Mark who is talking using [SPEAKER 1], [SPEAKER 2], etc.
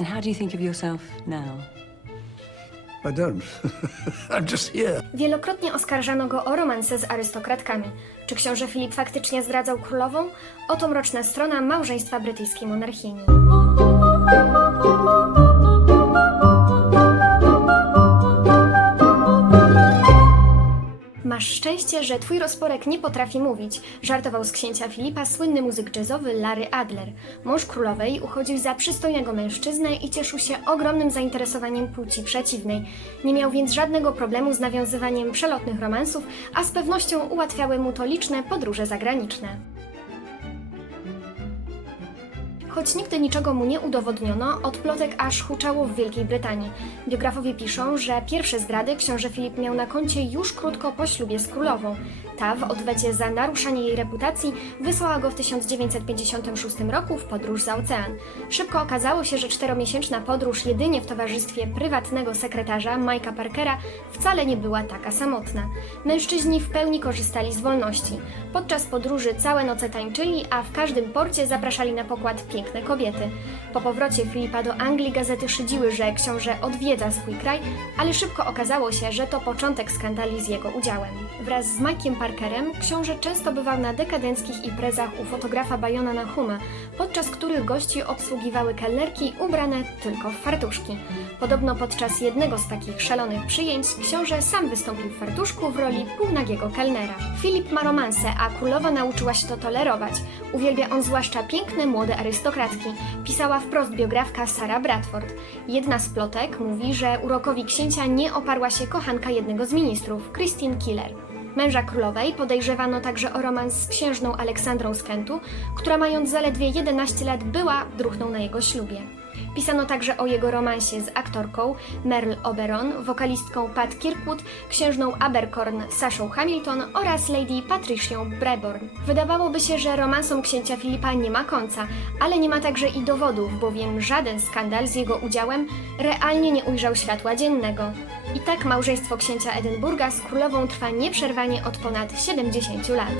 [SPEAKER 1] And how do you think of yourself now?
[SPEAKER 2] I don't. I'm just here.
[SPEAKER 3] Wielokrotnie oskarżano go o romanse z arystokratkami. Czy książę Filip faktycznie zdradzał królową? Oto mroczna strona małżeństwa brytyjskiej monarchini.
[SPEAKER 4] Masz szczęście, że twój rozporek nie potrafi mówić, żartował z księcia Filipa słynny muzyk jazzowy Larry Adler. Mąż królowej uchodził za przystojnego mężczyznę i cieszył się ogromnym zainteresowaniem płci przeciwnej. Nie miał więc żadnego problemu z nawiązywaniem przelotnych romansów, a z pewnością ułatwiały mu to liczne podróże zagraniczne.
[SPEAKER 3] Choć nigdy niczego mu nie udowodniono, od plotek aż huczało w Wielkiej Brytanii. Biografowie piszą, że pierwsze zdrady książę Filip miał na koncie już krótko po ślubie z królową. Ta w odwecie za naruszanie jej reputacji wysłała go w 1956 roku w podróż za ocean. Szybko okazało się, że czteromiesięczna podróż jedynie w towarzystwie prywatnego sekretarza Mike'a Parkera wcale nie była taka samotna. Mężczyźni w pełni korzystali z wolności. Podczas podróży całe noce tańczyli, a w każdym porcie zapraszali na pokład piękne kobiety. Po powrocie Filipa do Anglii gazety szydziły, że książę odwiedza swój kraj, ale szybko okazało się, że to początek skandali z jego udziałem. Wraz z Mike'iem Parkerem książę często bywał na dekadenckich imprezach u fotografa Bayona Nahuma, podczas których gości obsługiwały kelnerki ubrane tylko w fartuszki. Podobno podczas jednego z takich szalonych przyjęć książę sam wystąpił w fartuszku w roli półnagiego kelnera.
[SPEAKER 5] Filip ma romanse, a królowa nauczyła się to tolerować. Uwielbia on zwłaszcza piękne młode arystokratki, pisała wprost biografka Sara Bradford. Jedna z plotek mówi, że urokowi księcia nie oparła się kochanka jednego z ministrów, Christine Killer. Męża królowej podejrzewano także o romans z księżną Aleksandrą z Kentu, która mając zaledwie 11 lat była druhną na jego ślubie. Pisano także o jego romansie z aktorką Merle Oberon, wokalistką Pat Kirkwood, księżną Abercorn Saszą Hamilton oraz lady Patricią Breborn. Wydawałoby się, że romansom księcia Filipa nie ma końca, ale nie ma także i dowodów, bowiem żaden skandal z jego udziałem realnie nie ujrzał światła dziennego. I tak małżeństwo księcia Edynburga z królową trwa nieprzerwanie od ponad 70 lat.